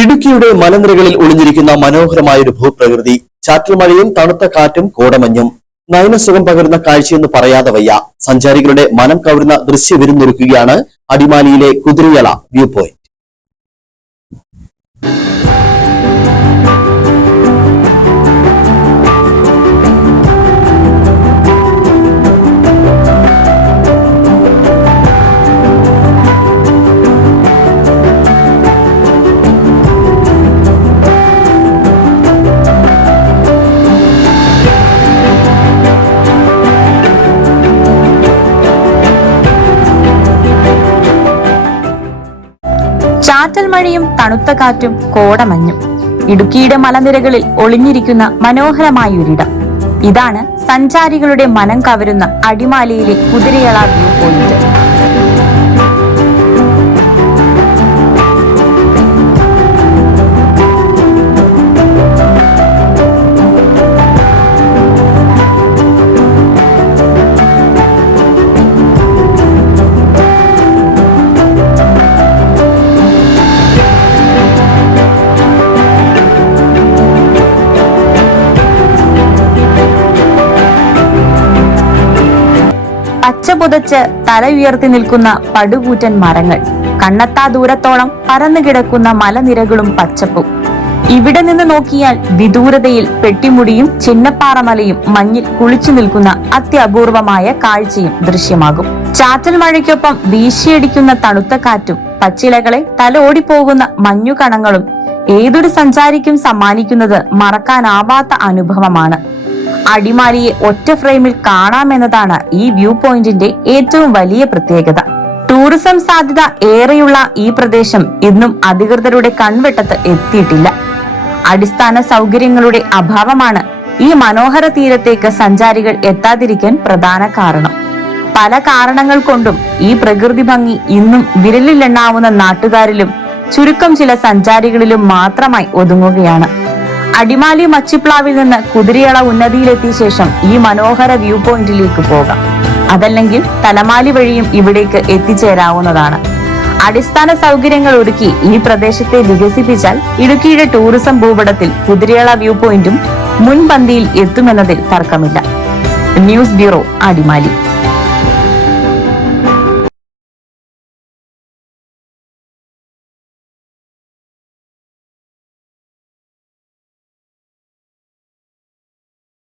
ഇടുക്കിയുടെ മലനിരകളിൽ ഒളിഞ്ഞിരിക്കുന്ന മനോഹരമായൊരു ഭൂപ്രകൃതി. ചാറ്റൽ മഴയും തണുത്ത കാറ്റും കോടമഞ്ഞും നയനസുഖം പകരുന്ന കാഴ്ചയെന്ന് പറയാതെ വയ്യ. സഞ്ചാരികളുടെ മനം കവരുന്ന ദൃശ്യവിരുന്നൊരുക്കുകയാണ് അടിമാലിയിലെ കുതിരയള വ്യൂ പോയിന്റ്. ചാറ്റൽ മഴയും തണുത്ത കാറ്റും കോടമഞ്ഞും ഇടുക്കിയുടെ മലനിരകളിൽ ഒളിഞ്ഞിരിക്കുന്ന മനോഹരമായൊരിടം. ഇതാണ് സഞ്ചാരികളുടെ മനം കവരുന്ന അടിമാലിയിലെ കുതിരയള വ്യൂ പോയിന്റ്. പച്ച പുതച്ച് തല ഉയർത്തി നിൽക്കുന്ന പടുകൂറ്റൻ മരങ്ങൾ, കണ്ണെത്താ ദൂരത്തോളം പരന്നു കിടക്കുന്ന മലനിരകളും പച്ചപ്പും. ഇവിടെ നിന്ന് നോക്കിയാൽ വിദൂരതയിൽ പെട്ടിമുടിയും ചിന്നപ്പാറമലയും മഞ്ഞിൽ കുളിച്ചു നിൽക്കുന്ന അത്യപൂർവമായ കാഴ്ചയും ദൃശ്യമാകും. ചാറ്റൽ മഴയ്ക്കൊപ്പം വീശിയടിക്കുന്ന തണുത്ത കാറ്റും പച്ചിലകളെ തലോടിപ്പോകുന്ന മഞ്ഞുകണങ്ങളും ഏതൊരു സഞ്ചാരിക്കും സമ്മാനിക്കുന്നത് മറക്കാനാവാത്ത അനുഭവമാണ്. അടിമാലിയെ ഒറ്റ ഫ്രെയിമിൽ കാണാമെന്നതാണ് ഈ വ്യൂ പോയിന്റിന്റെ ഏറ്റവും വലിയ പ്രത്യേകത. ടൂറിസം സാധ്യത ഏറെയുള്ള ഈ പ്രദേശം ഇന്നും അധികൃതരുടെ കൺവെട്ടത്ത് എത്തിയിട്ടില്ല. അടിസ്ഥാന സൗകര്യങ്ങളുടെ അഭാവമാണ് ഈ മനോഹര തീരത്തേക്ക് സഞ്ചാരികൾ എത്താതിരിക്കാൻ പ്രധാന കാരണം. പല കാരണങ്ങൾ കൊണ്ടും ഈ പ്രകൃതി ഭംഗി ഇന്നും വിരലിലെണ്ണാവുന്ന നാട്ടുകാരിലും ചുരുക്കം ചില സഞ്ചാരികളിലും മാത്രമായി ഒതുങ്ങുകയാണ്. അടിമാലി മച്ചിപ്ലാവിൽ നിന്ന് കുതിരയള ഉന്നതിയിലെത്തിയ ശേഷം ഈ മനോഹര വ്യൂ പോയിന്റിലേക്ക് പോകാം. അതല്ലെങ്കിൽ തലമാലി വഴിയും ഇവിടേക്ക് എത്തിച്ചേരാവുന്നതാണ്. അടിസ്ഥാന സൗകര്യങ്ങൾ ഒരുക്കി ഈ പ്രദേശത്തെ വികസിപ്പിച്ചാൽ ഇടുക്കിയുടെ ടൂറിസം ഭൂപടത്തിൽ കുതിരയള വ്യൂ പോയിന്റും മുൻപന്തിയിൽ എത്തുമെന്നതിൽ തർക്കമില്ല. News bureau, Adimali.